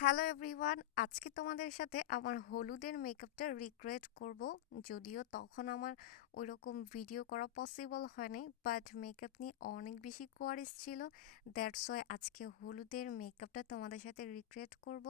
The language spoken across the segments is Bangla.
হ্যালো এভরিওয়ান, আজকে তোমাদের সাথে আমার হলুদের মেকআপটা রিক্রিয়েট করব। যদিও তখন আমার ওইরকম ভিডিও করা পসিবল হয়নি, বাট মেকআপ নিয়ে অনেক বেশি কোয়ারিজ ছিল। দ্যাটস ওয়াই আজকে হলুদের মেকআপটা তোমাদের সাথে রিক্রিয়েট করব।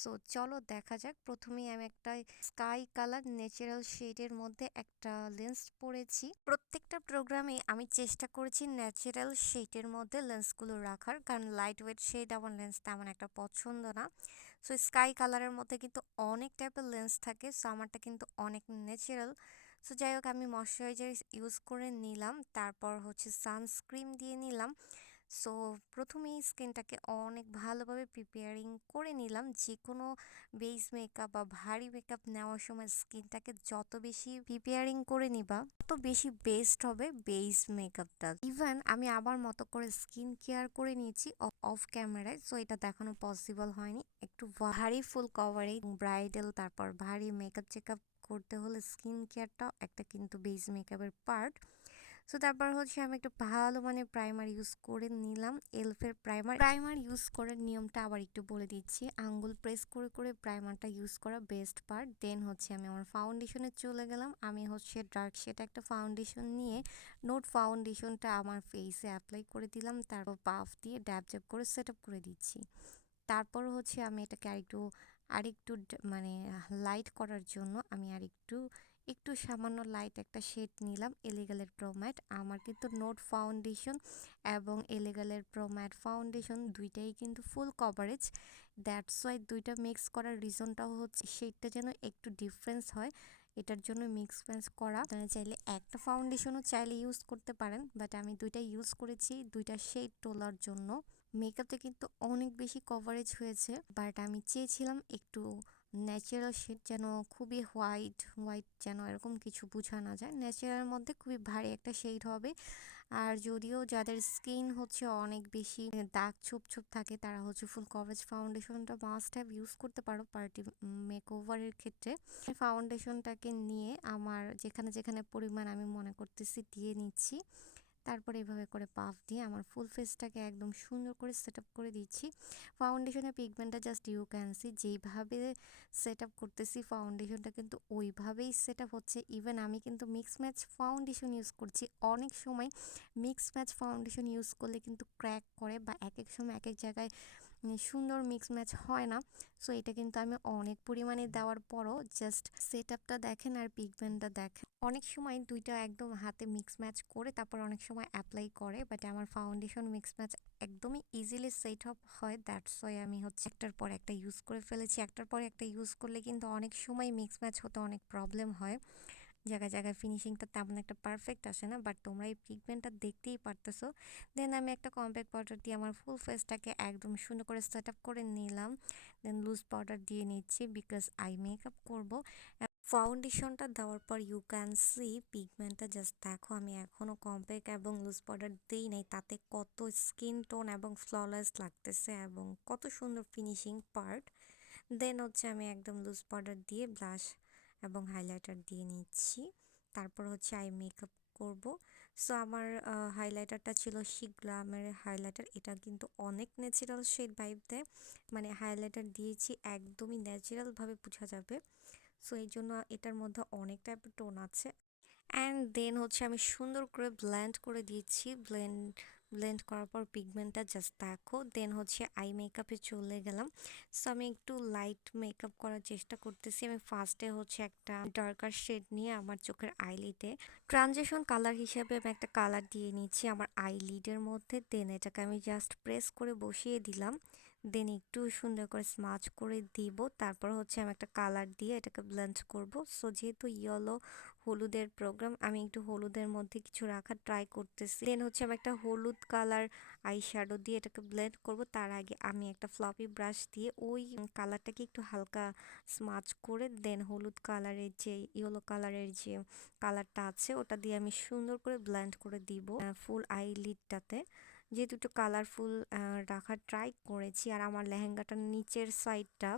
সো চলো দেখা যাক। প্রথমেই আমি একটা স্কাই কালার ন্যাচারাল শেডের মধ্যে একটা লেন্স পরেছি। প্রত্যেকটা প্রোগ্রামে আমি চেষ্টা করেছি ন্যাচারাল শেডের মধ্যে লেন্সগুলো রাখার, কারণ লাইট ওয়েট শেড আমার লেন্স তেমন একটা পছন্দ না। সো স্কাই কালারের মধ্যে কিন্তু অনেক টাইপের লেন্স থাকে, সো আমারটা কিন্তু অনেক ন্যাচারাল। সো যাই হোক, আমি ময়শ্চারাইজার ইউজ করে নিলাম, তারপর হচ্ছে সানস্ক্রিন দিয়ে নিলাম। সো প্রথমেই স্কিনটাকে অনেক ভালোভাবে প্রিপেয়ারিং করে নিলাম। যে কোনো বেস মেকআপ বা ভারী মেকআপ নেওয়ার সময় স্কিনটাকে যত বেশি প্রিপেয়ারিং করে নিবা তত বেশি বেস্ট হবে বেস মেকআপটা। ইভেন আমি আমার মতো করে স্কিন কেয়ার করে নিয়েছি অফ ক্যামেরায়, সো এটা দেখানো পসিবল হয়নি। একটু ভারী ফুল কভারিং ব্রাইডাল তারপর ভারী মেকআপ চেকআপ করতে হলে স্কিন কেয়ারটাও একটা কিন্তু বেস মেকআপের পার্ট। সো তারপর হচ্ছে আমি একটা ভালো মানে প্রাইমার ইউজ করে নিলাম, এলফের প্রাইমার ইউজ করার নিয়মটা আবার একটু বলে দিচ্ছি। আঙ্গুল প্রেস করে করে প্রাইমারটা ইউজ করা বেস্ট পার্ট। দেন হচ্ছে আমি আমার ফাউন্ডেশনে চলে গেলাম। আমি হচ্ছে ডার্ক শেড একটা ফাউন্ডেশন নিয়ে নোট ফাউন্ডেশনটা আমার ফেসে অ্যাপ্লাই করে দিলাম, তারপর পাফ দিয়ে ড্যাব ড্যাব করে সেট আপ করে দিচ্ছি। তারপর হচ্ছে আমি এটাকে আরেকটু মানে লাইট করার জন্য আমি আরেকটু একটু সামান্য লাইট একটা শেড নিলাম, এলিগালের প্রো ম্যাট। আমার কিন্তু নোট ফাউন্ডেশন এবং এলিগালের প্রো ম্যাট ফাউন্ডেশন দুইটাই কিন্তু ফুল কভারেজ। দ্যাটস ওয়াই দুইটা মিক্স করার রিজনটাও হচ্ছে শেডটা যেন একটু ডিফারেন্স হয়, এটার জন্য মিক্স ম্যাচ করা। আপনারা চাইলে একটা ফাউন্ডেশনও চাইলে ইউজ করতে পারেন, বাট আমি দুইটা ইউজ করেছি দুইটা শেড তোলার জন্য। মেকআপটা কিন্তু অনেক বেশি কভারেজ হয়েছে, বাট আমি চেয়েছিলাম একটু ন্যাচারাল শেড, যেন খুবই হোয়াইট হোয়াইট যেন এরকম কিছু বোঝা না যায়, ন্যাচারাল মধ্যে খুবই ভারী একটা শেড হবে। আর যদিও যাদের স্কিন হচ্ছে অনেক বেশি দাগ ছোপ ছোপ থাকে, তারা হচ্ছে ফুল কভারেজ ফাউন্ডেশনটা মাস্ট হ্যাভ ইউজ করতে পারো পার্টি মেকওভারের ক্ষেত্রে। ফাউন্ডেশনটাকে নিয়ে আমার যেখানে যেখানে পরিমাণ আমি মনে করতেছি দিয়ে নিচ্ছি, তারপরে এভাবে করে পাফ দিয়ে আমার ফুল ফেসটাকে একদম সুন্দর করে সেট আপ করে দিচ্ছি। ফাউন্ডেশনের পিগমেন্টটা জাস্ট ইউ ক্যান সি, যেইভাবে সেট আপ করতেছি ফাউন্ডেশনটা কিন্তু ওইভাবেই সেট আপ হচ্ছে। ইভেন আমি কিন্তু মিক্স ম্যাচ ফাউন্ডেশন ইউজ করছি। অনেক সময় মিক্স ম্যাচ ফাউন্ডেশন ইউজ করলে কিন্তু ক্র্যাক করে বা এক এক সময় এক এক জায়গায় সুন্দর মিক্স ম্যাচ হয় না। সো এটা কিন্তু আমি অনেক পরিমাণে দেওয়ার পরও জাস্ট সেট আপটা দেখেন আর পিগমেন্টটা দেখেন। অনেক সময় দুইটা একদম হাতে মিক্স ম্যাচ করে তারপর অনেক সময় অ্যাপ্লাই করে, বাট আমার ফাউন্ডেশন মিক্স ম্যাচ একদমই ইজিলি সেট আপ হয়। দ্যাটস ওয়াই আমি হচ্ছে একটার পর একটা ইউজ করে ফেলেছি। একটার পর একটা ইউজ করলে কিন্তু অনেক সময় মিক্স ম্যাচ হতে অনেক প্রবলেম হয়, জায়গায় জায়গায় ফিনিশিংটা তেমন একটা পারফেক্ট আসে না, বাট তোমরা এই পিগমেন্টটা দেখতেই পারতেছো। দেন আমি একটা কম্প্যাক্ট পাউডার দিয়ে আমার ফুল ফেসটাকে একদম সুন্দর করে সেট আপ করে নিলাম। দেন লুজ পাউডার দিয়ে নিচ্ছি বিকজ আই মেকআপ করব। ফাউন্ডেশনটা দেওয়ার পর ইউ ক্যান সি পিগমেন্টটা জাস্ট দেখো, আমি এখনও কম্প্যাক্ট এবং লুজ পাউডার দিই নাই, তাতে কত স্কিন টোন এবং ফ্ললেস লাগতেছে এবং কত সুন্দর ফিনিশিং পার্ট। দেন হচ্ছে আমি একদম লুজ পাউডার দিয়ে ব্লাশ এবং হাইলাইটার দিয়ে নিচ্ছি, তারপর হচ্ছে আই মেকআপ করব। সো আমার হাইলাইটারটা ছিল শিক গ্লামের হাইলাইটার, এটা কিন্তু অনেক ন্যাচারাল শেড ভাইব দেয়, মানে হাইলাইটার দিয়েছি একদমই ন্যাচারালভাবে বোঝা যাবে। সো এই জন্য এটার মধ্যে অনেক টাইপের টোন আছে। অ্যান্ড দেন হচ্ছে আমি সুন্দর করে ব্লেন্ড করে দিয়েছি, ব্লেন্ড করার পর পিগমেন্টটা জাস্ট দেখো। দেন হচ্ছে আই মেকআপে চলে গেলাম। সো আমি একটু লাইট মেকআপ করার চেষ্টা করতেছি। আমি ফার্স্টে হচ্ছে একটা ডার্কার শেড নিয়ে আমার চোখের আইলিডে ট্রানজিশন কালার হিসেবে আমি একটা কালার দিয়ে নিচ্ছি আমার আইলিডের মধ্যে। দেন এটাকে আমি জাস্ট প্রেস করে বসিয়ে দিলাম, দেন একটু সুন্দর করে স্মাচ করে দিব। তারপর হচ্ছে আমি একটা কালার দিয়ে এটাকে ব্লেন্ড করব। সো যেহেতু ইয়েলো হলুদের প্রোগ্রাম, আমি একটু হলুদের মধ্যে কিছু রাখার ট্রাই করতেছি। দেন হচ্ছে আমি একটা হলুদ কালার আই শ্যাডো দিয়ে এটাকে ব্লেন্ড করব। তার আগে আমি একটা ফ্লপি ব্রাশ দিয়ে ওই কালারটাকে একটু হালকা স্মাচ করে দেন হলুদ কালারের যে ইয়েলো কালারের যে কালারটা আছে ওটা দিয়ে আমি সুন্দর করে ব্লেন্ড করে দিব ফুল আইলিডটাতে। যেহেতু একটু কালারফুল রাখার ট্রাই করেছি, আর আমার লেহেঙ্গাটার নিচের সাইডটা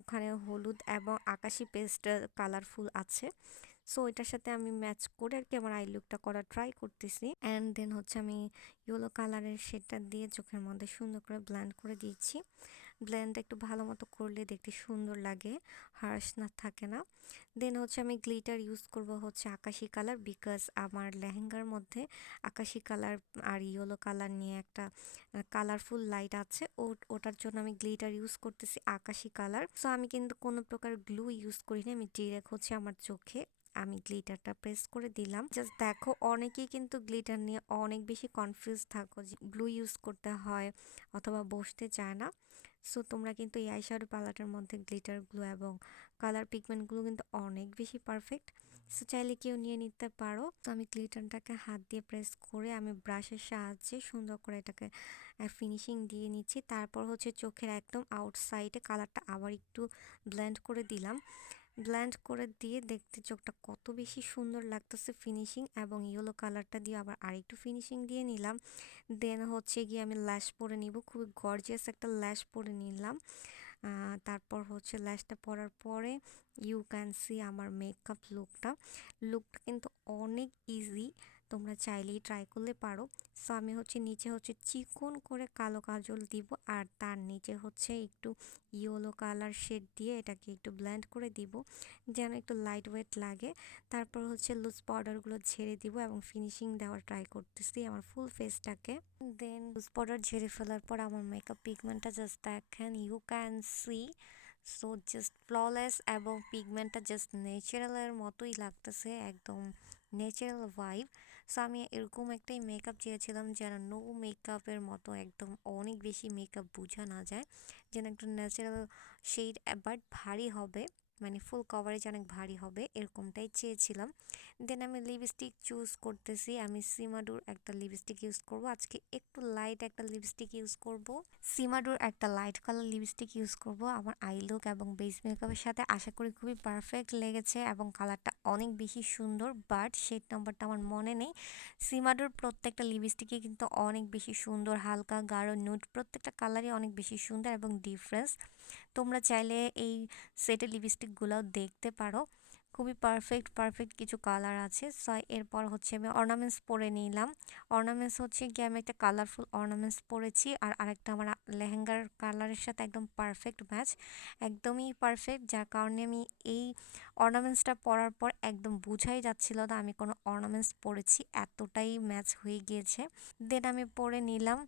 ওখানে হলুদ এবং আকাশি পেস্ট কালারফুল আছে। সো এটার সাথে আমি ম্যাচ করে আর কি আমার আই লুকটা করার ট্রাই করতেছি। অ্যান্ড দেন হচ্ছে আমি ইয়েলো কালারের শেডটা দিয়ে চোখের মধ্যে সুন্দর করে ব্লেন্ড করে দিয়েছি। ব্লেন্ড একটু ভালো মতো করলে দেখতে সুন্দর লাগে, হার্শ না থাকে না। দেন হচ্ছে আমি গ্লিটার ইউজ করব হচ্ছে আকাশি কালার, বিকজ আমার লেহেঙ্গার মধ্যে আকাশি কালার আর ইয়েলো কালার নিয়ে একটা কালারফুল লাইট আছে, ওটার জন্য আমি গ্লিটার ইউজ করতেছি আকাশি কালার। সো আমি কিন্তু কোনো প্রকার গ্লু ইউজ করিনি, আমি ডিরেক্ট হচ্ছে আমার চোখে আমি গ্লিটারটা প্রেস করে দিলাম। জাস্ট দেখো, অনেকেই কিন্তু গ্লিটার নিয়ে অনেক বেশি কনফিউজ থাকো যে গ্লু ইউজ করতে হয় অথবা বসতে চায় না। সো তোমরা কিন্তু এই আইশ্যাডো প্যালেটের মধ্যে গ্লিটার গ্লু এবং কালার পিগমেন্টগুলো কিন্তু অনেক বেশি পারফেক্ট। সো চাইলে কেউ নিয়ে নিতে পারো। তো আমি গ্লিটারটাকে হাত দিয়ে প্রেস করে আমি ব্রাশের সাহায্যে সুন্দর করে এটাকে ফিনিশিং দিয়ে নিচ্ছি। তারপর হচ্ছে চোখের একদম আউটসাইডে কালারটা আবার একটু ব্লেন্ড করে দিলাম। ব্লেন্ড করে দিয়ে দেখতে চোখটা কত বেশি সুন্দর লাগতেছে ফিনিশিং, এবং ইয়েলো কালারটা দিয়ে আবার আরেকটু ফিনিশিং দিয়ে নিলাম। দেন হচ্ছে গিয়ে আমি ল্যাশ পরে নিব, খুবই গর্জিয়াস একটা ল্যাশ পরে নিলাম। তারপর হচ্ছে ল্যাশটা পরার পরে ইউ ক্যান সি আমার মেকআপ লুকটা কিন্তু অনেক ইজি, তোমরা চাইলেই ট্রাই করলে পারো। সো আমি হচ্ছে নিচে হচ্ছে চিকন করে কালো কাজল দিব, আর তার নিচে হচ্ছে একটু ইয়েলো কালার শেড দিয়ে এটাকে একটু ব্লেন্ড করে দিব যেন একটু লাইট ওয়েট লাগে। তারপর হচ্ছে লুজ পাউডারগুলো ঝেড়ে দিব এবং ফিনিশিং দেওয়ার ট্রাই করতেছি আমার ফুল ফেসটাকে। দেন লুজ পাউডার ঝেড়ে ফেলার পর আমার মেকআপ পিগমেন্টটা জাস্ট দেখেন, you can see so just flawless, এবং পিগমেন্টটা জাস্ট ন্যাচারালের মতোই লাগতেছে, একদম ন্যাচারাল ভাইব। সো আমি এরকম একটাই মেকআপ চেয়েছিলাম যেন নো মেকআপের মতো একদম অনেক বেশি মেকআপ বোঝা না যায়, যেন একটু ন্যাচারাল শেড বাট ভারী হবে, মানে ফুল কভারেজ অনেক ভারী হবে, এরকমটাই চেয়েছিলাম। দেন আমি লিপস্টিক চুজ করতেছি, আমি সিমাডুর একটা লিপস্টিক ইউজ করব আজকে, একটু লাইট একটা লিপস্টিক ইউজ করব, সিমাডুর একটা লাইট কালার লিপস্টিক ইউজ করব আমার আই লুক এবং বেস মেকআপের সাথে। আশা করি খুবই পারফেক্ট লেগেছে এবং কালারটা অনেক বেশি সুন্দর, বাট শেড নাম্বারটা আমার মনে নেই। সিমাডুর প্রত্যেকটা লিপস্টিকই কিন্তু অনেক বেশি সুন্দর, হালকা গাঢ় নুড প্রত্যেকটা কালারই অনেক বেশি সুন্দর এবং ডিফারেন্স। তোমরা চাইলে এই সেটের লিপস্টিকগুলোও দেখতে পারো, খুবই পারফেক্ট কিছু কালার আছে। সো এরপর হচ্ছে আমি অর্নামেন্টস পরে নিলাম। অর্নামেন্টস হচ্ছে গিয়ে আমি একটা কালারফুল অর্নামেন্টস পরেছি, আর আরেকটা আমার লেহেঙ্গার কালারের সাথে একদম পারফেক্ট ম্যাচ, একদমই পারফেক্ট, যার কারণে আমি এই অর্নামেন্টসটা পরার পর একদম বোঝাই যাচ্ছিল না আমি কোনো অর্নামেন্টস পরেছি, এতটাই ম্যাচ হয়ে গিয়েছে। দেন আমি পরে নিলাম,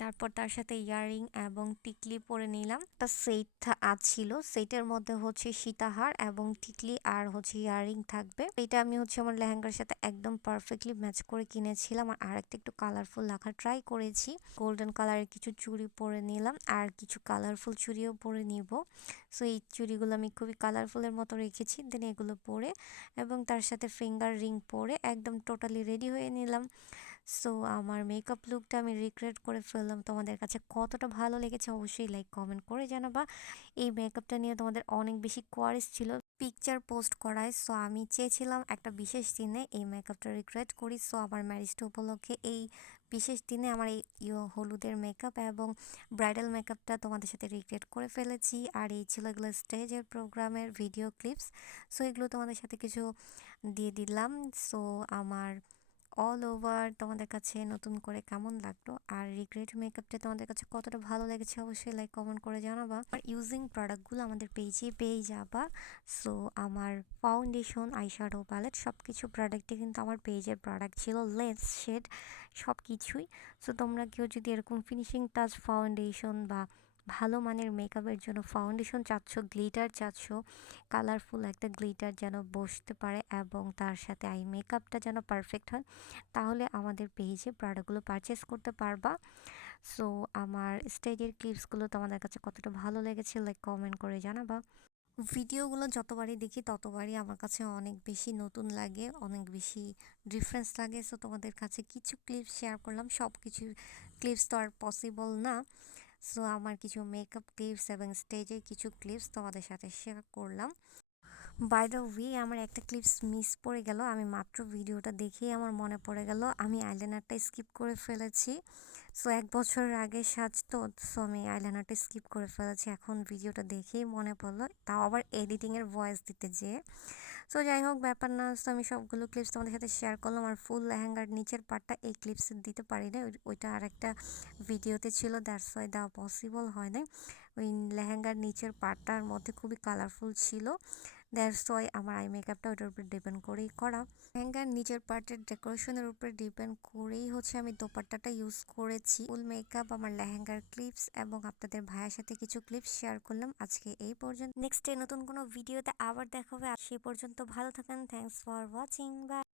তারপর তার সাথে ইয়াররিং এবং টিকলি পরে নিলাম। একটা সেট ছিল, সেটের মধ্যে হচ্ছে সীতাহার এবং টিকলি আর হচ্ছে ইয়াররিং থাকবে। এটা আমি হচ্ছে আমার লেহেঙ্গার সাথে একদম পারফেক্টলি ম্যাচ করে কিনেছিলাম। আর একটা একটু কালারফুল রাখার ট্রাই করেছি, গোল্ডেন কালারের কিছু চুড়ি পরে নিলাম আর কিছু কালারফুল চুড়িও পরে নিব। সো এই চুড়িগুলো আমি খুবই কালারফুলের মতো রেখেছি, দেন এগুলো পরে এবং তার সাথে ফিঙ্গার রিং পরে একদম টোটালি রেডি হয়ে নিলাম। সো আমার মেকআপ লুকটা আমি রিক্রিয়েট করে ফেললাম, তোমাদের কাছে কতটা ভালো লেগেছে অবশ্যই লাইক কমেন্ট করে জানাবা। এই মেকআপটা নিয়ে তোমাদের অনেক বেশি কোয়ারিজ ছিল পিকচার পোস্ট করায়, সো আমি চেয়েছিলাম একটা বিশেষ দিনে এই মেকআপটা রিক্রিয়েট করি। সো আমার ম্যারেজটা উপলক্ষে এই বিশেষ দিনে আমার এই হলুদের মেকআপ এবং ব্রাইডাল মেকআপটা তোমাদের সাথে রিক্রিয়েট করে ফেলেছি। আর এই ছিল এগুলো স্টেজের প্রোগ্রামের ভিডিও ক্লিপস। সো এগুলো তোমাদের সাথে কিছু দিয়ে দিলাম। সো আমার অল ওভার তোমাদের কাছে নতুন করে কেমন লাগলো, আর রিগ্রেট মেকআপটা তোমাদের কাছে কতটা ভালো লেগেছে অবশ্যই লাইক কমেন্ট করে জানাবা। আর ইউজিং প্রোডাক্টগুলো আমাদের পেজে পেয়ে যাবা। সো আমার ফাউন্ডেশন, আইশ্যাডো প্যালেট সব কিছু প্রোডাক্টই কিন্তু আমার পেজের প্রোডাক্ট ছিল, লেন্স শেড সব কিছুই। সো তোমরা কেউ যদি এরকম ফিনিশিং টাচ ফাউন্ডেশন বা ভালো মানের মেকআপের জন্য ফাউন্ডেশন চাচ্ছ, গ্লিটার চাচ্ছ, কালারফুল একটা গ্লিটার যেন বসতে পারে এবং তার সাথে আই মেকআপটা যেন পারফেক্ট হয়, তাহলে আমাদের পেজে প্রোডাক্টগুলো পারচেস করতে পারবা। সো আমার স্টেজের ক্লিপসগুলো তোমাদের কাছে কতটা ভালো লেগেছে লাইক কমেন্ট করে জানাবা। ভিডিওগুলো যতবারই দেখি ততবারই আমার কাছে অনেক বেশি নতুন লাগে, অনেক বেশি ডিফারেন্স লাগে। সো তোমাদের কাছে কিছু ক্লিপস শেয়ার করলাম, সব কিছু ক্লিপস তো আর পসিবল না। সো আমার কিছু মেকআপ ক্লিপস এবং স্টেজের কিছু ক্লিপস তোমাদের সাথে শেয়ার করলাম। বাই দ্য ওয়ে, আমার একটা ক্লিপস মিস পড়ে গেল, আমি মাত্র ভিডিওটা দেখেই আমার মনে পড়ে গেল আমি আইলাইনারটা স্কিপ করে ফেলেছি। সো 1 বছর আগে সাজতো, সো আমি আইলাইনারটা স্কিপ করে ফেলেছি, এখন ভিডিওটা দেখেই মনে পড়লো, তাও আবার এডিটিংয়ের ভয়েস দিতে যেয়ে। সো যাই হোক, ব্যাপার না। তো আমি সবগুলো ক্লিপস তোমাদের সাথে শেয়ার করলাম। আর ফুল লেহেঙ্গার নিচের পার্টটা এই ক্লিপসে দিতে পারি না, ওইটা আর একটা ভিডিওতে ছিল, দ্যাটস ওয়াই দেওয়া পসিবল হয় নাই। ওই লেহেঙ্গার নিচের পার্টটার মধ্যে খুবই কালারফুল ছিল। দ্যাটস ওয়াই আমার আই মেকআপটা ওটার উপরে ডিপেন্ড করেই করা। লেহেঙ্গার নিচের পার্টের ডেকোরেশনের উপরে ডিপেন্ড করেই হচ্ছে আমি দোপাট্টাটা ইউজ করেছি। ফুল মেকআপ, আমার লেহেঙ্গার ক্লিপস এবং আপনাদের ভাইয়ের সাথে কিছু ক্লিপস শেয়ার করলাম। আজকে এই পর্যন্ত। নেক্সট ডে নতুন কোনো ভিডিওতে আবার দেখা হবে। সে পর্যন্ত ভালো থাকেন। Thanks for watching. বাই।